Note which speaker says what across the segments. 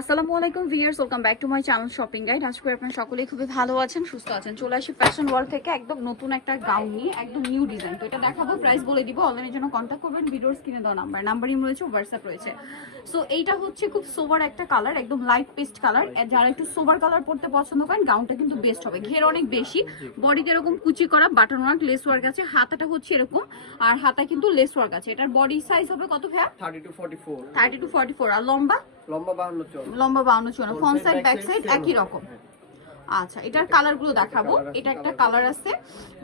Speaker 1: আসসালামু আলাইকুম viewers welcome back to my channel shopping guide. আজকে আপনারা সকলেই খুবই ভালো আছেন সুস্থ আছেন। চলে আসি ফ্যাশন ওয়ার্ল্ড থেকে একদম নতুন একটা গাউন নিয়ে একদম নিউ ডিজাইন তো এটা দেখাবো প্রাইস বলে দিব অনলাইনের জন্য কন্ট্যাক্ট করবেন ভিডিওর স্ক্রিনে দেওয়া নাম্বার নাম্বার ইম রয়েছে হোয়াটসঅ্যাপ রয়েছে। সো এইটা হচ্ছে খুব সোবার একটা কালার একদম লাইট পেস্ট কালার যারা একটু সোবার কালার পড়তে পছন্দ করেন গাউনটা কিন্তু বেস্ট হবে। ঘের অনেক বেশি বডিতে এরকম কুচি করা বাটন ওয়ার্ক লেস ওয়ার্ক আছে হাতাটা হচ্ছে এরকম আর হাতা কিন্তু লেস ওয়ার্ক আছে। এটার বডি সাইজ হবে কত ভাইয়া?
Speaker 2: Thirty two forty four
Speaker 1: thirty two forty four আর লম্বা?
Speaker 2: লম্বা বাহান্ন চল
Speaker 1: লম্বা বাউন্ন চুয়ান্ন ফ্রন্ট সাইড ব্যাক সাইড একই রকম। আচ্ছা এটার কালারগুলো দেখাবো। এটা একটা কালার আছে।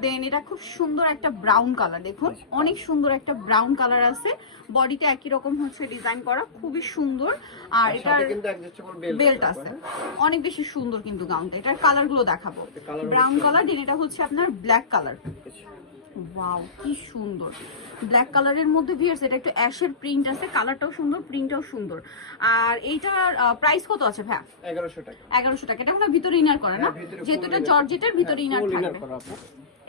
Speaker 1: দেন এটা খুব সুন্দর একটা ব্রাউন কালার দেখুন অনেক সুন্দর একটা ব্রাউন কালার আছে। বডিতে একই রকম হচ্ছে ডিজাইন করা খুবই সুন্দর। আর এটার
Speaker 2: বেল্ট
Speaker 1: বেল্ট আছে অনেক বেশি সুন্দর কিন্তু গাউনটা এটার কালারগুলো দেখাবো। ব্রাউন কালার দেন এটা হচ্ছে আপনার ব্ল্যাক কালার ওয়াও কি সুন্দর। ব্ল্যাক কালারের মধ্যে ভিয়ার্স এটা একটু অ্যাশের প্রিন্ট আছে কালারটাও সুন্দর প্রিন্টটাও সুন্দর। আর এইটার প্রাইস কত আছে ভাই
Speaker 2: এগারোশো টাকা।
Speaker 1: এগারোশো টাকা। এটা আপনার ভিতরে ইনার করে না?
Speaker 2: হ্যাঁ,
Speaker 1: যেহেতু এটা। জর্জেটের ভিতরে
Speaker 2: হ্যাঁ,
Speaker 1: ইনার
Speaker 2: inner
Speaker 1: থাকবে।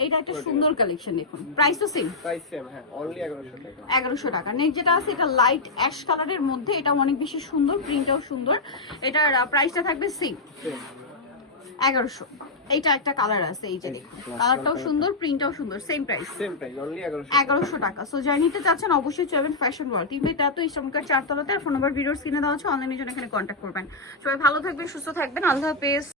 Speaker 1: এটা একটা সুন্দর কালেকশন দেখুন। প্রাইস তো সেম
Speaker 2: প্রাইস সেম হ্যাঁ অনলি এগারোশো টাকা।
Speaker 1: এগারোশো টাকা। নেক্সট যেটা আছে এটা লাইট অ্যাশ কালারের মধ্যে এটা অনেক বেশি সুন্দর প্রিন্টটাও সুন্দর। এটার প্রাইসটা থাকবে সেম এগারোশো। এইটা একটা কালার আছে এই যে দেখুন। কালারটাও সুন্দর প্রিন্টটাও সুন্দর same price
Speaker 2: same price only
Speaker 1: এগারোশো টাকা। সো যাই নিতে চাচ্ছেন অবশ্যই চলবেন ফ্যাশন ওয়ার্ল্ড তিনটে তেরো ইসলামকার চারতলাতে আর ফোন নাম্বার ভিডিওর স্ক্রিনে দেওয়া আছে অনলাইনের জন্য এখানে কন্ট্যাক্ট করবেন। সবাই ভালো থাকবেন সুস্থ থাকবেন। আল্লাহ হাফেজ।